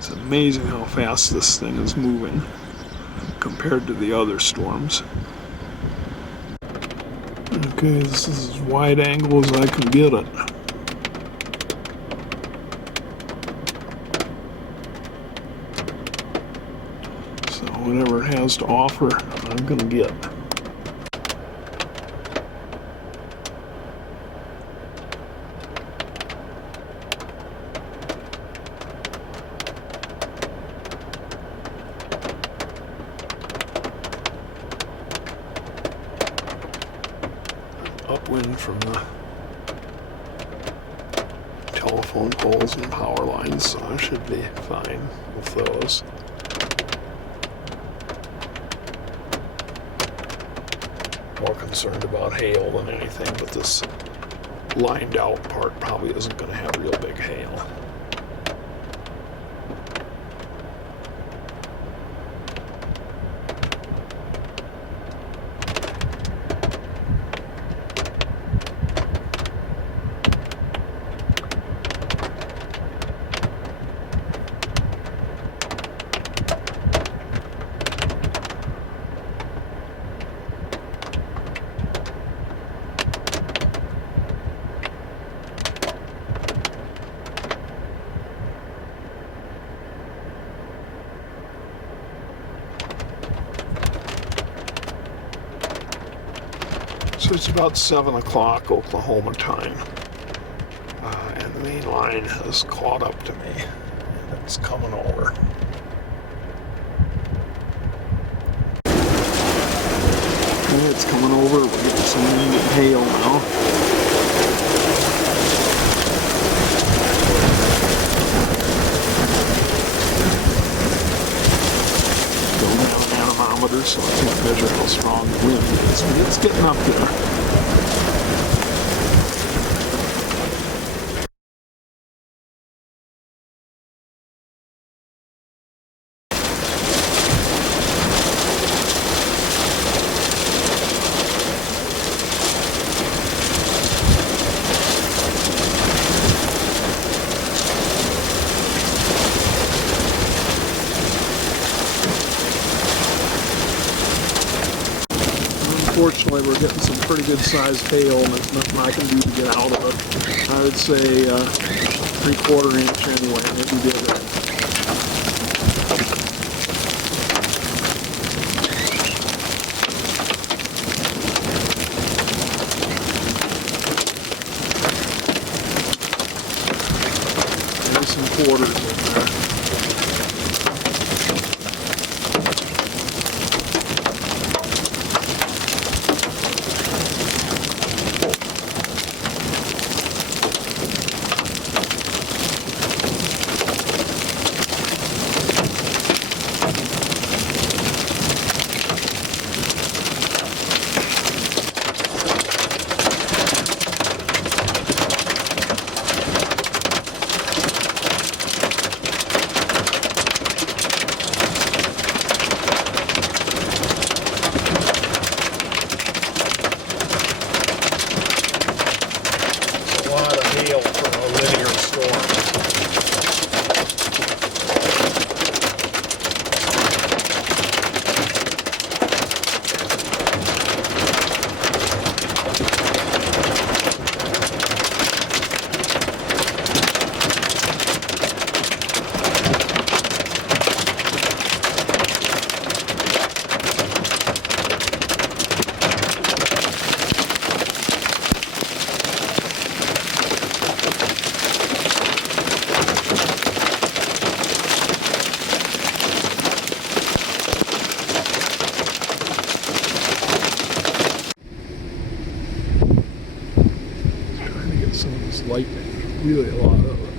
It's amazing how fast this thing is moving compared to the other storms. Okay, this is as wide angle as I can get it. So whatever it has to offer, I'm gonna get. Upwind from the telephone poles and power lines, so I should be fine with those. More concerned about hail than anything, but this lined out part probably isn't going to have real big hail. So it's about 7 o'clock Oklahoma time, and the main line has caught up to me, and it's coming over. Okay, it's coming over. We're getting some immediate hail now. So I can't measure how strong the wind is, but it's getting up there. Unfortunately, we're getting some pretty good sized hail, and there's nothing I can do to get out of it. I would say 3/4 inch anyway, maybe bigger. Maybe some quarters in there. Lightning, really a lot of it.